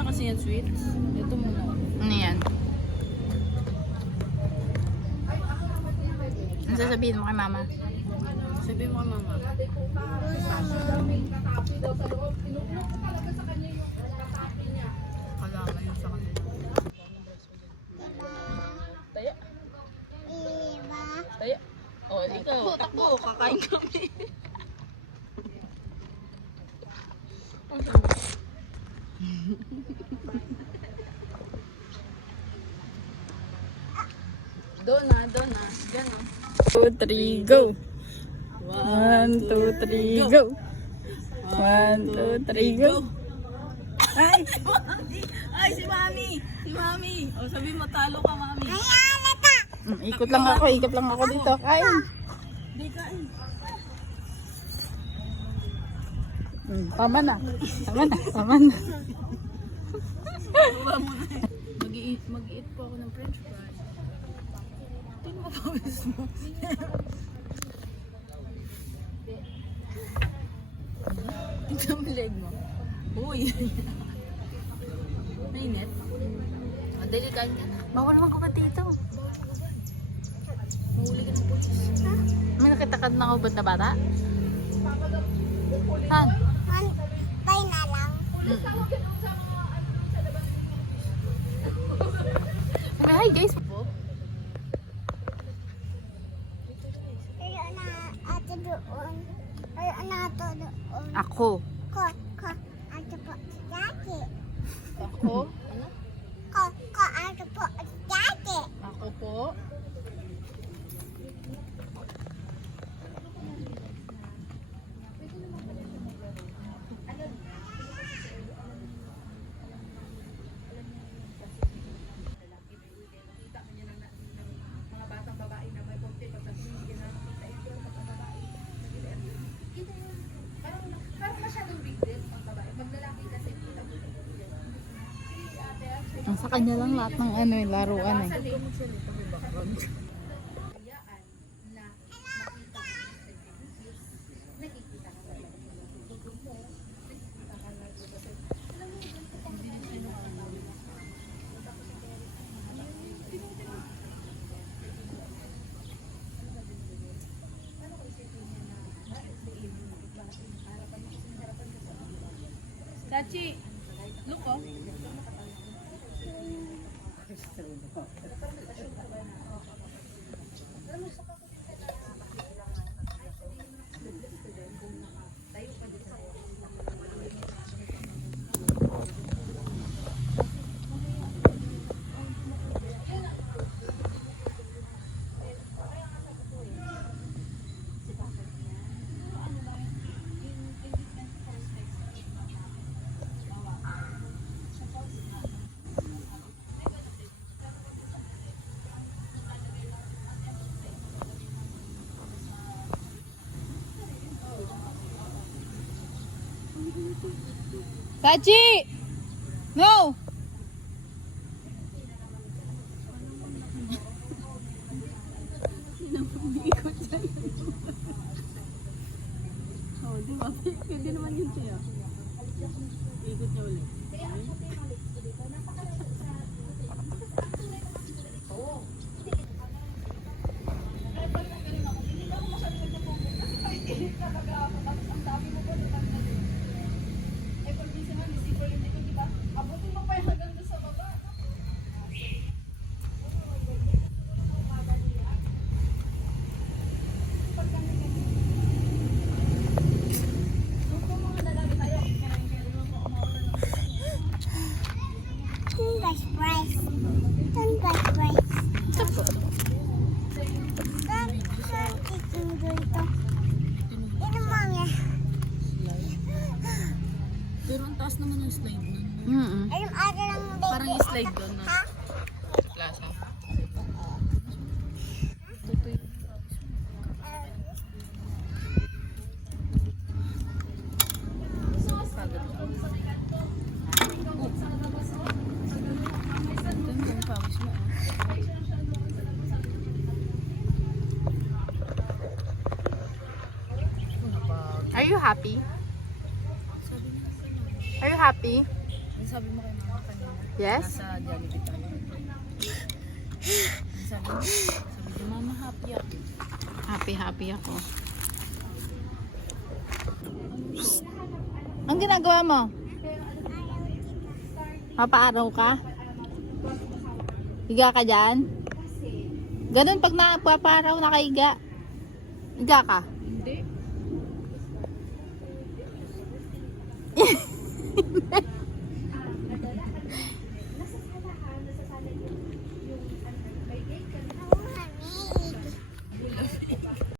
na kasi yan sweets. Ito muna. Ano yan? Ano sasabihin mo kay mama? Sabihin mo kay mama. Kailangan yun sa kanila. Taya. Taya. Oh, ikaw. Takbo. Kakain kami. Doon na. Diyan na. 2, 3, go! 1, 2, 3, go! 1, 2, 3, go! Ay! Ay, si Mami! Si Mami! O, sabi mo, talo ka, Mami. Ikot lang ako dito. Kain! Hindi, kain. Tama na. Baba mo na. Mag-eat po ako ng french fries. Tingnan mo pawis mo. Tingnan mo leg mo. Uy! Mainit? O, dali kain ka na. Bawal magkukat dito. Mahuli ka ng pulis. May nakitakad na ubod na bata? Saan? Tayo na lang. Hi guys! Tayo na ate doon. Tayo na ito doon. Ako. Ko, ate po. Dati. Ako? Ano? Ko, ate po. Dati. Ako po? Sa kanya lang lahat ng ano, laruan eh. Dachi, look oh. Tachi! No! Oh, di ba? Pwede naman yun siya. Ikot niya ulit. Tungas price. Tungas price. Pero ang taas naman yung slide nun. Ayun, ate lang din. Parang yung slide doon na. Ha? Plaza. Are you happy? Are you happy? Ano sabi mo kay mama? Yes? Nasa Jollibee tayo. Sabi ni Mama, happy ako. Happy ako. Ang ginagawa mo? Papaaraw ka? Higa ka dyan? Ganun pag napaparaw nakahiga. Higa ka? Hindi.